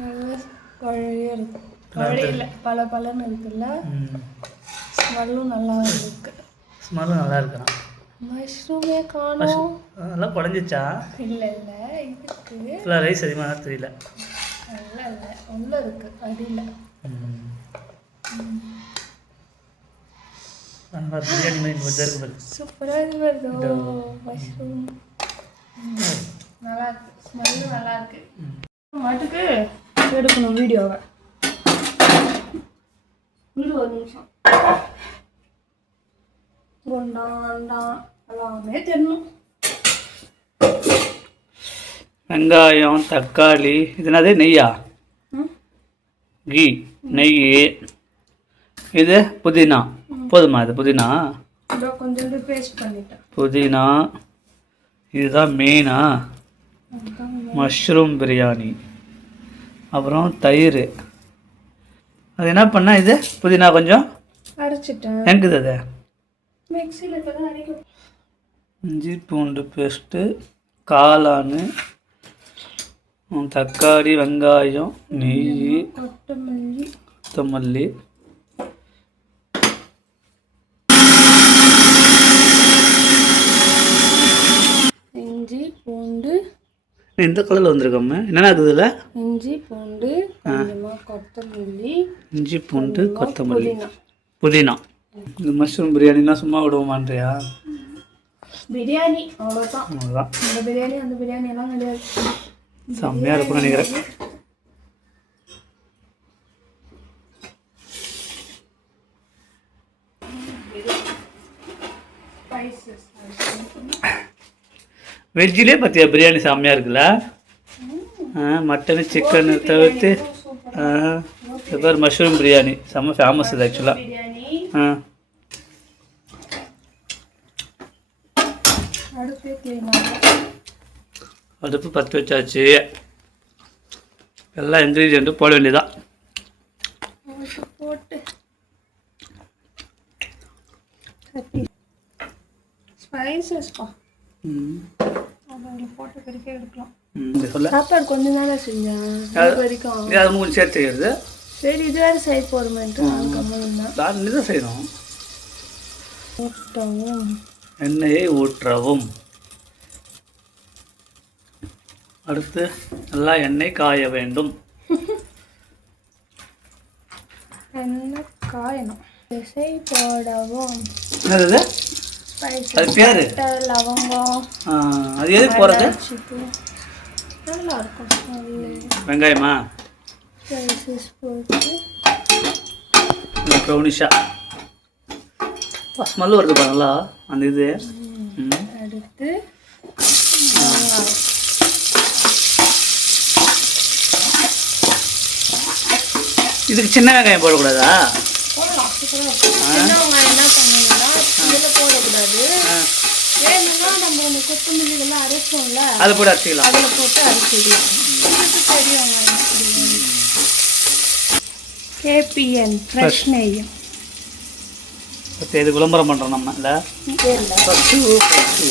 நல்ல குழையா இருக்கு. குழையில பல பலன்னு இருக்குல்ல. ஸ்மெல்லும் நல்லா இருக்கு. ஸ்மெல்லும் நல்லா இருக்குண்ணா. மஷ்ரூமே காணோம். நல்லா குழஞ்சிச்சா? இல்லை இல்லை இதுக்கு இல்லை ரைஸ் அதிகமாக தெரியல. இல்லை இல்லை உள்ள இருக்கு அடியில். பிரியாணி மாதிரி கொஞ்சம் இருக்கு பாரு. சூப்பராக இது வருதோ மஷ்ரூம். நல்லா இருக்கு. ஸ்மெல்லு நல்லா இருக்கு. மாட்டுக்கு எடுக்கணும் வீடியோவை. ஒரு நிமிஷம். குண்டாண்டான் எல்லாமே தெரியணும். வெங்காயம், தக்காளி, இதுனாதே நெய்யா? கீ, நெய், இது புதினா. போதுமா இது புதினா? கொஞ்சம் பேஸ்ட் பண்ணிட்டேன். புதினா இதுதான் மெயினா. மஷ்ரூம் பிரியாணி, அப்புறம் தயிர். அது என்ன பண்ணா இது புதினா கொஞ்சம் அரைச்சிட்டேன். எங்குது அது? மிக்ஸியில் இப்போ தான் அரைக்கும். இஞ்சி பூண்டு பேஸ்ட்டு, காளான், தக்காளி, வெங்காயம், நெய், கொத்தமல்லி, இஞ்சி பூண்டு. இந்த கலரில் வந்துருக்கோம்மா. என்னென்ன இருக்குதுல்ல? இஞ்சி பூண்டு, கொஞ்சமாக கொத்தமல்லி, இஞ்சி பூண்டு, கொத்தமல்லி, புதினா. இந்த மஷ்ரூம் பிரியாணினா சும்மா விடுவோமான்றியா? பிரியாணி அவ்வளோதான். அவ்வளோதான். இந்த பிரியாணி அந்த பிரியாணி எல்லாம் கிடையாது. செம்மையாக இருக்கும்னு நினைக்கிறேன். வெஜ்ஜிலே பார்த்தியா பிரியாணி செம்மையாக இருக்குல்ல? மட்டனு சிக்கனு தவிர்த்து பேர் மஷ்ரூம் பிரியாணி செம்ம ஃபேமஸ் இது ஆக்சுவலாக. அடுப்பு பற்ற வச்சாச்சு. எல்லா இன்க்ரீடியண்ட்டும் போட வேண்டியதான். போட்டு ஸ்பைசஸ்ப்பா போட்டு பெருக்க எடுக்கலாம். சாப்பாடு கொஞ்சம் தானே செஞ்சேன் வரைக்கும். அது மூணு சேர்த்து செய்யறது. சரி இது வேறு செய்ய போகிறோமேன்ட்டு தான் இதுதான் செய்யணும். ஊற்றவும், எண்ணெயை ஊற்றவும். அடுத்து நல்லா எண்ணெய் காய வேண்டும். எண்ணெய் காயணும். திசை போடவும். என்னது அது பேர்? லவங்கம். அது எது போகிறது? நல்லா இருக்கும். வெங்காயமா? ஸ்பைசஸ் போட்டு ப்ரௌனிஷா ஸ்மெல் வருது பாருங்களா அந்த இது. அடுத்து இதுக்கு சின்ன வெங்காயம் போடக்கூடாதா? போடலாம். சின்ன வெங்காயம் என்ன பண்ணுங்கன்னா இதில் போடக்கூடாது. வேணும்னா நம்ம அந்த கொத்தமல்லி இதெல்லாம் அரைச்சோம்ல அதை போட்டு அரைச்சிக்கலாம். அதில் போட்டு அரைச்சிக்கலாம். பெரிய வெங்காயம் கேபிஎன் ஃப்ரெஷ் நெய். ஓகே இது விளம்பரம் பண்ணுறோம் நம்ம இல்லை? ஃபஸ்ட்டு 40,000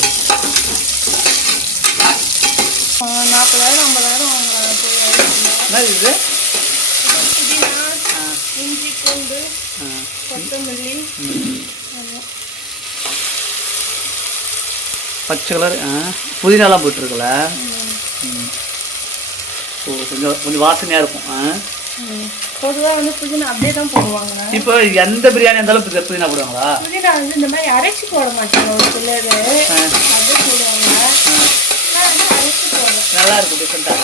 50,000 என்ன இது? புதினா, இஞ்சி பூண்டு, கொத்தமல்லி, பச்சை கலர் புதினாலாம் போட்டுருக்கல. ஓ கொஞ்சம் கொஞ்சம் வாசனையாக இருக்கும். பொதுவாக வந்து புதினா அப்படியே தான் போடுவாங்க. இப்போ எந்த பிரியாணி இருந்தாலும் புதினா போடுவாங்களா? புதினா வந்து இந்த மாதிரி அரைச்சி போட மாட்டாங்க ஒரு சிலர். அப்படி போடுவாங்க. அரைச்சி போடுவோம். நல்லா இருக்கும் டிஃப்ரெண்ட்டாக.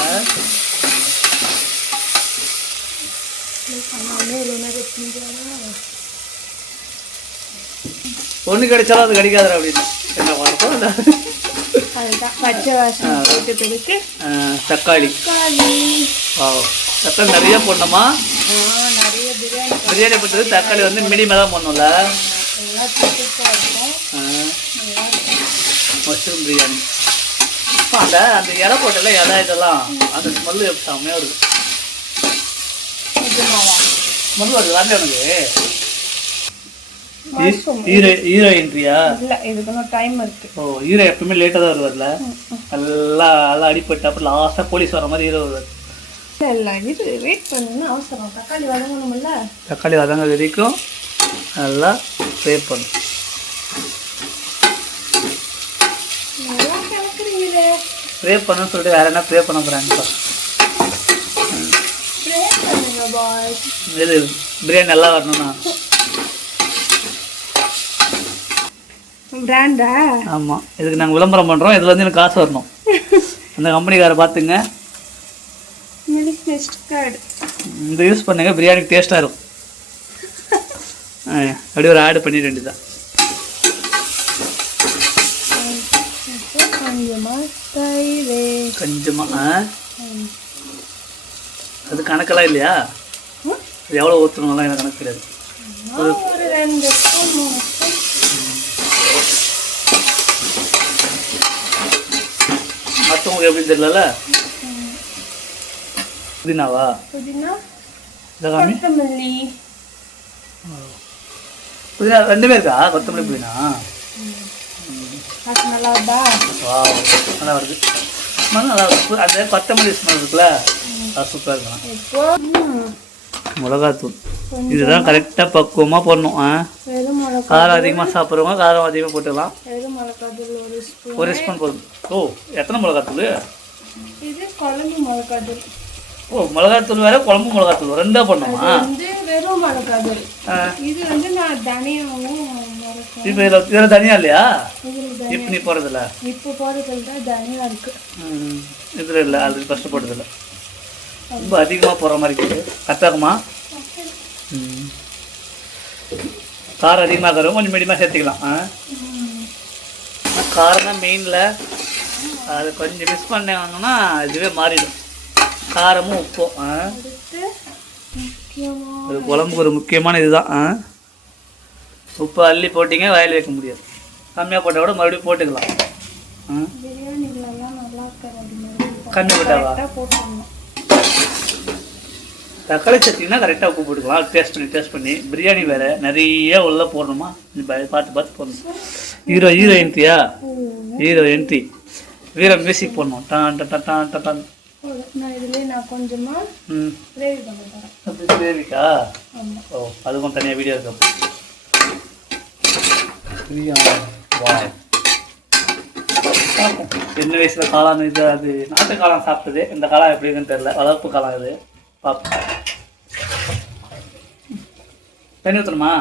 ஒன்று கிடைச்சாலும் அது கிடைக்காது அப்படின்னு என்ன பார்ப்போம். அதுதான் பச்சை வாசனை போட்டு பிடிக்கு. தக்காளி தக்காளி நிறைய போடணுமா? நிறைய பிரியாணி போட்டது தக்காளி வந்து மினிமாக தான் போடணும்ல. மஷ்ரூம் பிரியாணி அந்த அந்த இலை போட்டல இலை இதெல்லாம் அந்த ஸ்மெல்லு செம்மையாக வருது. ஸ்மெல் வருது வரல எனக்கு. ஹீரோயின்றியா? இல்லை இதுக்கு டைம் இருக்கு. ஓ ஹீரோ எப்பவுமே லேட்டாக தான் வருவார்ல. நல்லா நல்லா அடிப்பட்டு அப்புறம் லாஸ்ட்டாக போலீஸ் வர மாதிரி ஹீரோ வருவார். இல்லை இது வெயிட் பண்ணுன்னு அவசரம். தக்காளி வதங்கணும்ல. தக்காளி வதங்க வரைக்கும் நல்லா ஃப்ரை பண்ணும். நல்லா கிளக்குறீங்களே. ஃப்ரை பண்ணணும்னு சொல்லிட்டு வேறு என்ன ஃப்ரை பண்ண போகிறாங்கப்பா? ஃப்ரை பண்ணுங்க பாய். இது பிரியாணி நல்லா வரணும்னா பிராண்டா? ஆமாம், இதுக்கு நாங்கள் விளம்பரம் பண்ணுறோம். இதில் வந்து எனக்கு காசு வரணும். அந்த கம்பெனிக்காரை பார்த்துங்க, மில்க் டேஸ்ட் கார்டு இந்த யூஸ் பண்ணுங்க, பிரியாணிக்கு டேஸ்ட்டாக இருக்கும். அப்படியே ஒரு ஆட் பண்ணிட வேண்டியதான். கொஞ்சமாக அது கணக்கெல்லாம் இல்லையா? அது எவ்வளோ ஊற்றணும்லாம் எனக்கு கணக்கு கிடையாது. ஒரு 2 ஸ்பூன் 3 ஸ்பூன். மற்றவங்களுக்கு எப்படி தெரியல. புதினாவா? புதினா, இதெல்லாமே கொத்தமல்லி. புதினா ரெண்டுமே இருக்கா? கொத்தமல்லி புதினா அது நல்லா வருதா? வா, நல்லா வருது. நல்லா இருக்கும். அந்த கொத்தமல்லி ஸ்மெல் இருக்குல்ல, அது சூப்பராக இருக்கலாம். இப்போ மிளகாத்தூள் இதுதான் கரெக்டாக பக்குவமாக போடணும். வெறும் மிளகா, காரம் அதிகமாக சாப்பிட்றவங்க காரம் அதிகமாக போட்டுக்கலாம். வெறும் மிளகாத்தூள் 1 ஸ்பூன். 1 ஸ்பூன் போதும். ஓ, எத்தனை மிளகாத்தூள்? இது குழம்பு மிளகாத்தூள். ஓ, மிளகாத்தூள் வேறு குழம்பு மிளகாத்தூள் ரெண்டாக போடணுமா? வந்து வெறும் மிளகாத்தூள். இது வந்து நான் தனியாவும் மிளகா. இப்போ இதில் தனியாக இல்லையா? இதில் இப்போ நீ போடுறதில்ல? இப்போ போடுறதுல தான் தனியாக இருக்குது. இதில் இல்லை, ஆல்ரெடி ஃபஸ்ட்டு போட்டதில்லை. ரொம்ப அதிகமாக போடுற மாதிரி இருக்குது. கரெக்டாகுமா? காரம் அதிகமாக இருக்கிறவங்க கொஞ்சம் மீடியமாக சேர்த்துக்கலாம். காரம் தான் மெயினில். அது கொஞ்சம் மிஸ் பண்ணாங்கன்னா இதுவே மாறிடும். காரமும் உப்பும் அது குழம்புக்கு ஒரு முக்கியமான இதுதான். உப்பு அள்ளி போட்டிங்க வயல் வைக்க முடியாது. கம்மியாக போட்டால் கூட மறுபடியும் போட்டுக்கலாம். பிரியாணிலலாம் நல்லா இருக்கிறது கம்மி போட்டாவா? தக்காளி சட்னினா கரெக்டாக உப்பு போட்டுக்கலாம். டேஸ்ட் பண்ணி பிரியாணி வேறு நிறைய உள்ள போடணுமா? பார்த்து போடணும். ஹீரோ என்ட்ரியா? ஹீரோ என்ட்ரி வீரம் மியூசிக் போடணும். டான் டான் டான் டான். நான் கொஞ்சமாக கிரேவி பண்ண போகிறேன். கிரேவிக்கா? ஓ, அதுக்கும் தனியாக வீடியோ இருக்கு. சின்ன வயசில் காளான் இது, அது நாட்டு காளான் சாப்பிட்டது. இந்த காளான் எப்படி இருக்குன்னு தெரியல. வளர்ப்பு காளான் இது. பார்ப்போம். தண்ணி ஊற்றணுமா?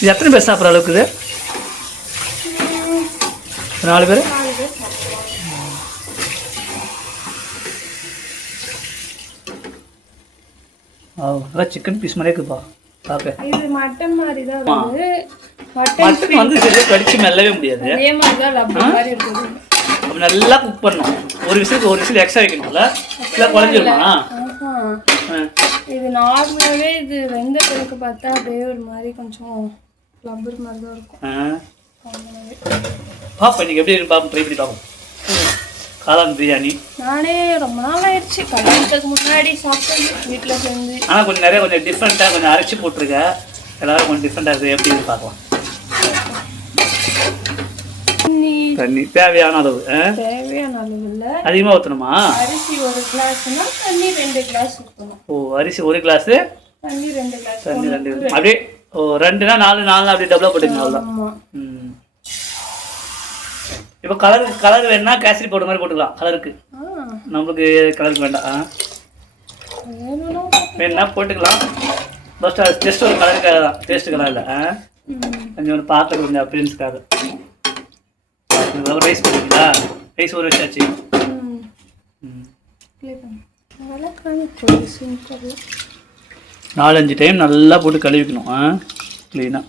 இது எத்தனை பேர் சாப்பிட்ற அளவுக்கு? இது 4 பேர். அதான் சிக்கன் பீஸ் மாதிரியே இருக்குப்பா பார்க்க. இது மட்டன் மாதிரி தான் வருது. மட்டன் வந்து சரியாக கடிச்சு மெல்லவே முடியாது. அதே மாதிரி தான் லப்பர் மாதிரி இருக்குது. அப்போ நல்லா குக் பண்ணணும். ஒரு விசில் எக்ஸ்ட்ரா வைக்கணும்ல, இல்லை குழஞ்சிருமா? இது நார்மலாகவே இது வெந்த பிறகு பார்த்தா அப்படியே ஒரு மாதிரி கொஞ்சம் லப்பர் மாதிரி தான் இருக்கும். பாப்பா இன்னைக்கு எப்படி இருக்கு பாப்போம், ட்ரை பண்ணி பார்ப்போம். காளான் பிரியாணி நானே ரொம்ப நாள் ஆயிடுச்சு கல்யாணத்துக்கு முன்னாடி சாப்பிட்டது வீட்டில் செஞ்சு. ஆனால் கொஞ்சம் டிஃப்ரெண்ட்டாக கொஞ்சம் அரைச்சி போட்டிருக்கேன். எல்லாரும் கொஞ்சம் டிஃப்ரெண்ட்டாக இருக்குது. எப்படி பார்க்கலாம். தண்ணி தேவையான அளவு. தேவையான அளவு இல்லை, அதிகமாக ஊற்றணுமா? அரிசி 1 கிளாஸ்னா தண்ணி 2 கிளாஸ் ஊற்றணும். ஓ, அரிசி 1 கிளாஸு, தண்ணி 2 கிளாஸ். தண்ணி 2 அப்படியே. ஓ, 2னா 4 அப்படியே டபுளாக போட்டுக்கணும். அவ்வளோதான். இப்போ கலர் வேணுன்னா கேசரி பவுடர் மாதிரி போட்டுக்கலாம். கலருக்கு நம்மளுக்கு கலருக்கு வேண்டாம். வேணுன்னா போட்டுக்கலாம். ஃபஸ்ட்டு அது ஜஸ்ட் ஒரு கலருக்காக தான், டேஸ்ட்டுக்கெல்லாம் இல்லை. கொஞ்சம் பார்க்கறது கொஞ்சம் அப்பியன்ஸ்க்காக. ரைஸ் போட்டுங்களா? ரைஸ் ஒரு வச்சாச்சு. 4-5 டைம் நல்லா போட்டு கழுவிக்கணும் க்ளீனாக.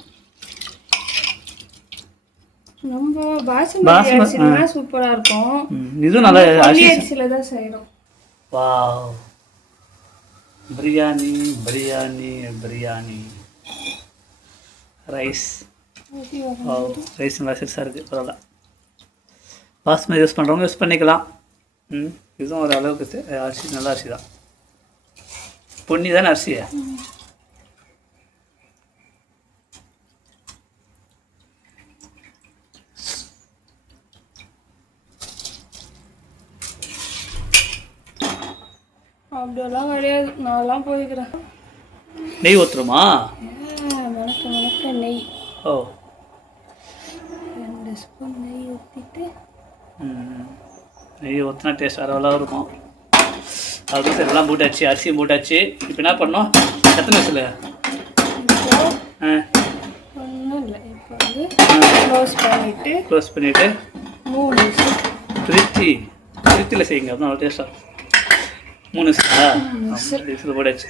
நம்ம பாசுமதி அரிசினா சூப்பரா இருக்கும். இது நல்ல அரிசியில தான் செய்றோம். Wow, biryani biryani biryani rice. Wow, rice நல்லா சிறுசாக இருக்குது. பரவாயில்ல. பாஸ்மதி யூஸ் பண்ணுறவங்க யூஸ் பண்ணிக்கலாம். இதுவும் ஒரு அளவுக்கு அரிசி நல்ல அரிசி தான். பொன்னி தானே அரிசியா? அப்படியெல்லாம் கிடையாது, நான்லாம் போய்க்கிறேன். நெய் ஊற்றுருமா? வணக்க நெய். ஓ 2 ஸ்பூன் நெய் ஊற்றிட்டு. நெய் ஊற்றினா டேஸ்ட் வேறு இருக்கும். அதுவும் சரி, எல்லாம் போட்டாச்சு, அரிசியும் போட்டாச்சு. இப்போ என்ன பண்ணோம்? எத்தனை விசில்? ஒன்றும் இல்லை, இப்போ வந்து க்ளோஸ் பண்ணிவிட்டு 3 விசில் திருச்சியில் செய்யுங்க, அப்போ நல்லா டேஸ்ட்டாக இருக்கும். 3 விசில் போட்டாச்சு.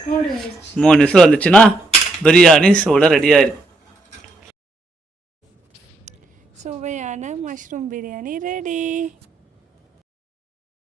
3 விசில் வந்துச்சுன்னா பிரியாணி சூட ரெடி ஆயிடும். சுவையான மஷ்ரூம் பிரியாணி ரெடி.